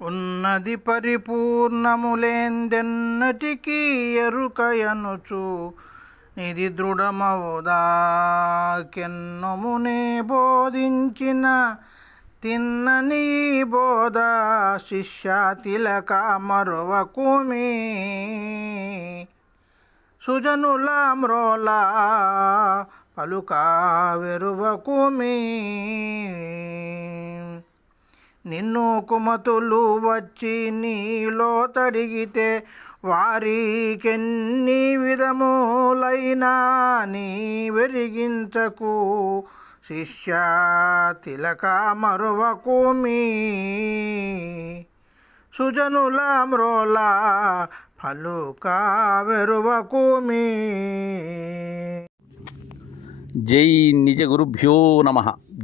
ఉన్నది పరిపూర్ణములేందెన్నటికీ ఎరుకయనుచు. ఇది దృఢమవుదాకెన్నమునే బోధించిన తిన్నని బోధ శిష్యాతిలక మరువకుమి. సుజనుల మ్రోల పలుక వెరువకుమీ. నిన్ను కుమతులు వచ్చి నీలో తడిగితే వారికెన్ని విధములైనా నీ వెరిగించకు. శిష్య తిలక మరువకుమి సుజనుల మ్రోల పలుక వెరువకుమి జై నిజ గురుభ్యో నమ.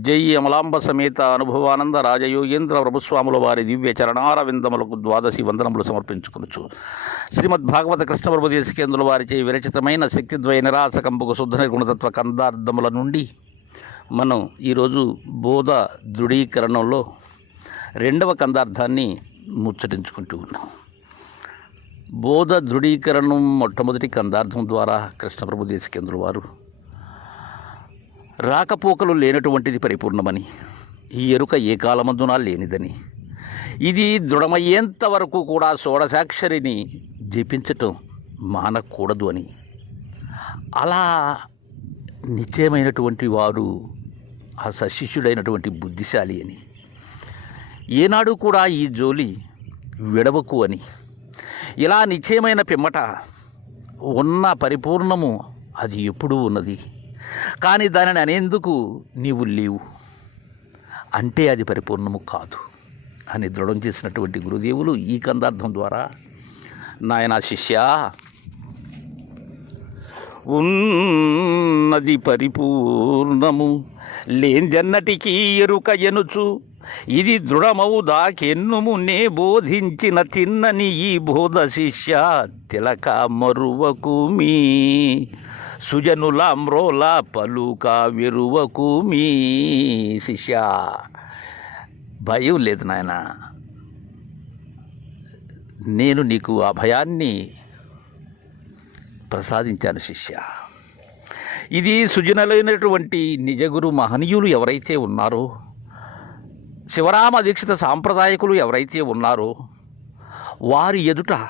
జై అమలాంబ సమేత అనుభవానంద రాజయోగేంద్ర ప్రభుస్వాముల వారి దివ్య చరణారవిందములకు ద్వాదశి వందనములు సమర్పించుకునుచు. శ్రీమద్ భాగవత కృష్ణ ప్రభు దేశకేంద్రుల వారిచే విరచితమైన శక్తిద్వయ నిరాసకంబుకు శుద్ధ నిర్గుణతత్వ కందార్థముల నుండి మనం ఈరోజు బోధ దృఢీకరణంలో రెండవ కందార్థాన్ని ముచ్చటించుకుంటూ ఉన్నాం. బోధ దృఢీకరణం మొట్టమొదటి కందార్థం ద్వారా కృష్ణప్రభు దేశకేంద్రుల వారు రాకపోకలు లేనటువంటిది పరిపూర్ణమని. ఈ ఎరుక ఏ కాలమందునా లేనిదని. ఇది దృఢమయ్యేంత వరకు కూడా షోడశాక్షరిని జపించటం మానకూడదు అని. అలా నిశ్చయమైనటువంటి వారు ఆ సశిష్యుడైనటువంటి బుద్ధిశాలి అని. ఏనాడు కూడా ఈ జోలి విడవకు అని. ఇలా నిశ్చయమైన పిమ్మట ఉన్న పరిపూర్ణము అది ఎప్పుడూ ఉన్నది. కానీ దానిని అనేందుకు నీవు లేవు. అంటే అది పరిపూర్ణము కాదు. అని దృఢం చేసినటువంటి గురుదేవులు ఈ కందార్థం ద్వారా నాయన శిష్య ఉన్నది పరిపూర్ణము. లేందన్నటికీ ఎరుక ఎనుచు. ఇది దృఢమవుదాకెన్నుము నే బోధించిన తిన్నని ఈ బోధ శిష్య తిలక మరువకు మీ సుజనుల అమ్రోల పలుక విరువకు మీ శిష్య. భయం లేదు నాయన. నేను నీకు ఆ భయాన్ని ప్రసాదించాను శిష్య. ఇది సుజనులైనటువంటి నిజగురు మహనీయులు ఎవరైతే ఉన్నారో శివరామ దీక్షిత సాంప్రదాయకులు ఎవరైతే ఉన్నారో వారి ఎదుట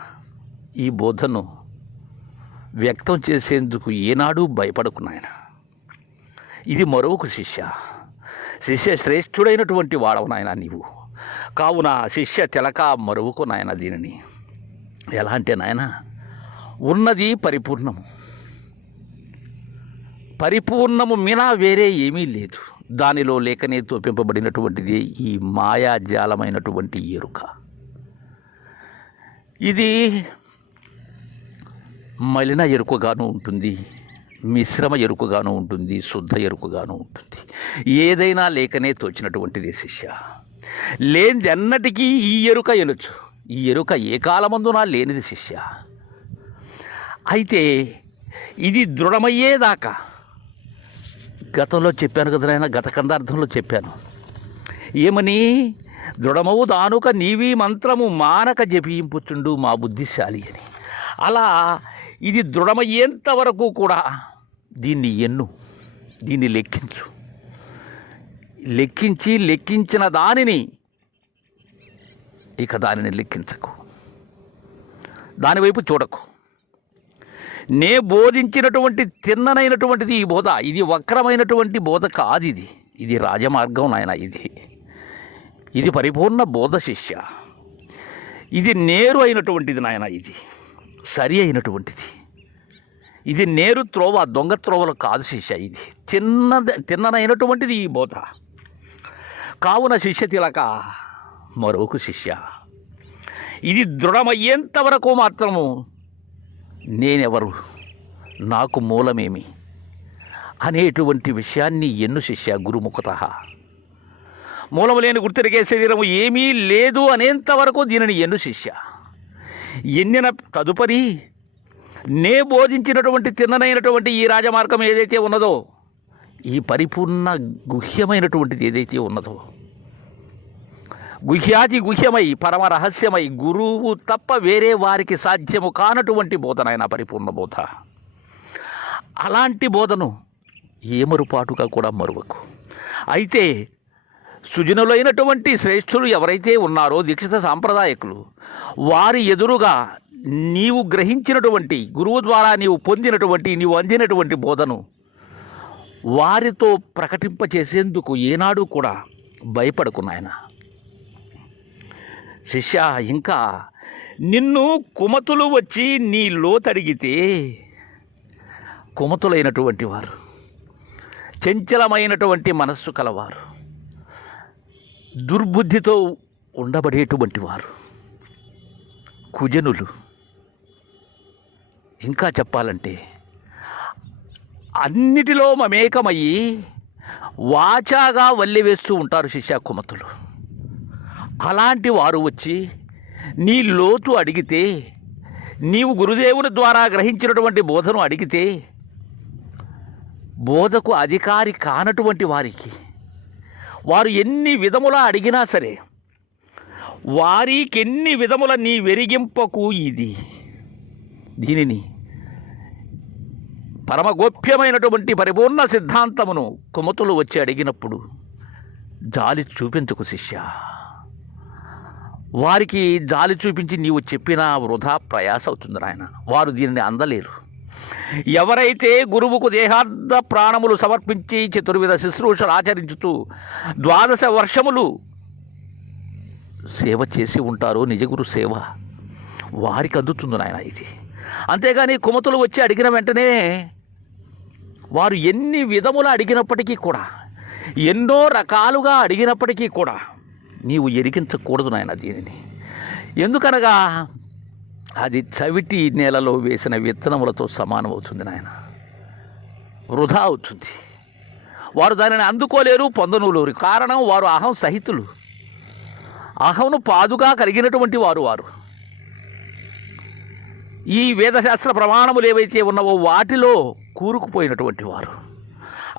ఈ బోధను వ్యక్తం చేసేందుకు ఏనాడు భయపడకున్నాయన ఇది మరొక శిష్య. శిష్య శ్రేష్ఠుడైనటువంటి వాడవు నాయన నీవు. కావున శిష్య తెలక మరువుకు నాయన దీనిని. ఎలా అంటే నాయన ఉన్నది పరిపూర్ణము. పరిపూర్ణము మినా వేరే ఏమీ లేదు. దానిలో లేఖనే తోపింపబడినటువంటిది ఈ మాయాజాలమైనటువంటి ఎరుక. ఇది మలిన ఎరుకగాను ఉంటుంది మిశ్రమ ఎరుకగాను ఉంటుంది శుద్ధ ఎరుకగాను ఉంటుంది. ఏదైనా లేకనే తోచినటువంటిది శిష్య. లేనిది అన్నటికీ ఈ ఎరుక ఎనొచ్చు ఈ ఎరుక ఏ కాలమందునా లేనిది శిష్య. అయితే ఇది దృఢమయ్యేదాకా. గతంలో చెప్పాను కదా నాయన గత కందార్థంలో చెప్పాను. ఏమని? దృఢమవు దానుక నీవి మంత్రము మానక జపింపుచుండు మా బుద్ధిశాలి అని. అలా ఇది దృఢమయ్యేంత వరకు కూడా దీన్ని ఎన్ను దీన్ని లెక్కించు. లెక్కించి లెక్కించిన దానిని ఇక దానిని లెక్కించకు. దానివైపు చూడకు. నే బోధించినటువంటి తిన్ననైనటువంటిది ఈ బోధ. ఇది వక్రమైనటువంటి బోధ కాదు ఇది. ఇది రాజమార్గం నాయన ఇది. ఇది పరిపూర్ణ బోధ శిష్య. ఇది నేరు అయినటువంటిది నాయన ఇది. సరి అయినటువంటిది. ఇది నేరు త్రోవ దొంగ త్రోవలు కాదు శిష్య ఇది. తిన్నది తిన్ననైనటువంటిది ఈ బోధ. కావున శిష్య తిలక మరొక శిష్య. ఇది దృఢమయ్యేంత వరకు మాత్రము నేనెవరు? నాకు మూలమేమి? అనేటువంటి విషయాన్ని ఎన్ను శిష్య గురుముఖత. మూలము లేని గుర్తిరిగే శరీరము ఏమీ లేదు అనేంత వరకు దీనిని ఎన్ను శిష్య. ఎన్నిన తదుపరి నే బోధించినటువంటి తిన్ననైనటువంటి ఈ రాజమార్గం ఏదైతే ఉన్నదో ఈ పరిపూర్ణ గుహ్యమైనటువంటిది ఏదైతే ఉన్నదో గుహ్యాది గుహ్యమై పరమ రహస్యమై గురువు తప్ప వేరే వారికి సాధ్యము కానటువంటి బోధనైన పరిపూర్ణ బోధ. అలాంటి బోధను ఏమరుపాటుగా కూడా మరువకు. అయితే సుజనులైనటువంటి శ్రేష్ఠులు ఎవరైతే ఉన్నారో దీక్షిత సాంప్రదాయకులు వారి ఎదురుగా నీవు గ్రహించినటువంటి గురువు ద్వారా నీవు పొందినటువంటి నీవు అందినటువంటి బోధను వారితో ప్రకటింపచేసేందుకు ఏనాడు కూడా భయపడుకున్నాయన శిష్య ఇంకా నిన్ను కుమతులు వచ్చి నీ లోతడిగితే కుమతులైనటువంటి వారు చంచలమైనటువంటి మనస్సు కలవారు. దుర్బుద్ధితో ఉండబడేటువంటి వారు. కుజనులు. ఇంకా చెప్పాలంటే అన్నిటిలో మమేకమయ్యి వాచాగా వల్లివేస్తూ ఉంటారు శిష్యాకుమతులు. అలాంటి వారు వచ్చి నీ లోతు అడిగితే నీవు గురుదేవుని ద్వారా గ్రహించినటువంటి బోధను అడిగితే బోధకు అధికారి కానటువంటి వారికి వారు ఎన్ని విధములా అడిగినా సరే వారికి ఎన్ని విధముల నీ వెరిగింపకు ఇది? దీనిని పరమగోప్యమైనటువంటి పరిపూర్ణ సిద్ధాంతమును కుమతులు వచ్చి అడిగినప్పుడు జాలి చూపించుకు శిష్య. వారికి జాలి చూపించి నీవు చెప్పినా వృధా ప్రయాస అవుతుంది నాయన. వారు దీనిని అందలేరు. ఎవరైతే గురువుకు దేహార్థ ప్రాణములు సమర్పించి చతుర్విధ శుశ్రూషలు ఆచరించుతూ ద్వాదశ వర్షములు సేవ చేసి ఉంటారో నిజగురు సేవ వారికి అందుతుంది నాయన ఇది. అంతేగాని కుమతులు వచ్చి అడిగిన వెంటనే వారు ఎన్ని విధములు అడిగినప్పటికీ కూడా ఎన్నో రకాలుగా అడిగినప్పటికీ కూడా నీవు ఎరిగించకూడదు నాయన దీనిని. ఎందుకనగా అది చవిటి నేలలో వేసిన విత్తనములతో సమానం అవుతుంది నాయన. వృధా అవుతుంది. వారు దానిని అందుకోలేరు పొందనులేరు. కారణం వారు అహం సహితులు. అహంను పాదుగా కలిగినటువంటి వారు వారు. ఈ వేదశాస్త్ర ప్రమాణములు ఏవైతే ఉన్నావో వాటిలో కూరుకుపోయినటువంటి వారు.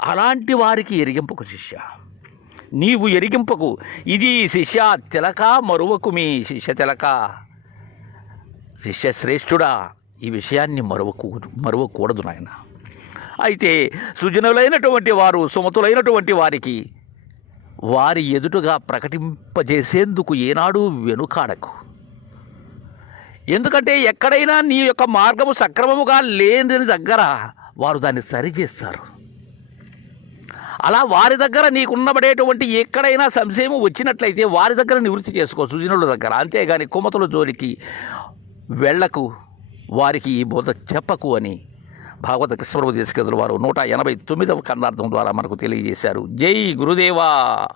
అలాంటి వారికి ఎరిగింపకు శిష్య. నీవు ఎరిగింపకు. ఇది శిష్య తిలక మరువకు మీ శిష్య తిలక. శిష్యశ్రేష్ఠుడా ఈ విషయాన్ని మరవకూ మరువకూడదు నాయన. అయితే సుజనులైనటువంటి వారు సుమతులైనటువంటి వారికి వారి ఎదుటగా ప్రకటింపజేసేందుకు ఏనాడు వెనుకాడకు. ఎందుకంటే ఎక్కడైనా నీ యొక్క మార్గము సక్రమముగా లేని దగ్గర వారు దాన్ని సరిచేస్తారు. అలా వారి దగ్గర నీకున్నబడేటువంటి ఎక్కడైనా సంశయం వచ్చినట్లయితే వారి దగ్గర నివృత్తి చేసుకో సుజనుల దగ్గర. అంతేగాని కుమతుల జోలికి వెళ్ళకు వారికి ఈ బోధ చెప్పకు అని భాగవత కృష్ణప్రభు తీసుకెదురు వారు నూట ఎనభై తొమ్మిదవ కన్నార్థం ద్వారా మనకు తెలియజేశారు. జై గురుదేవా!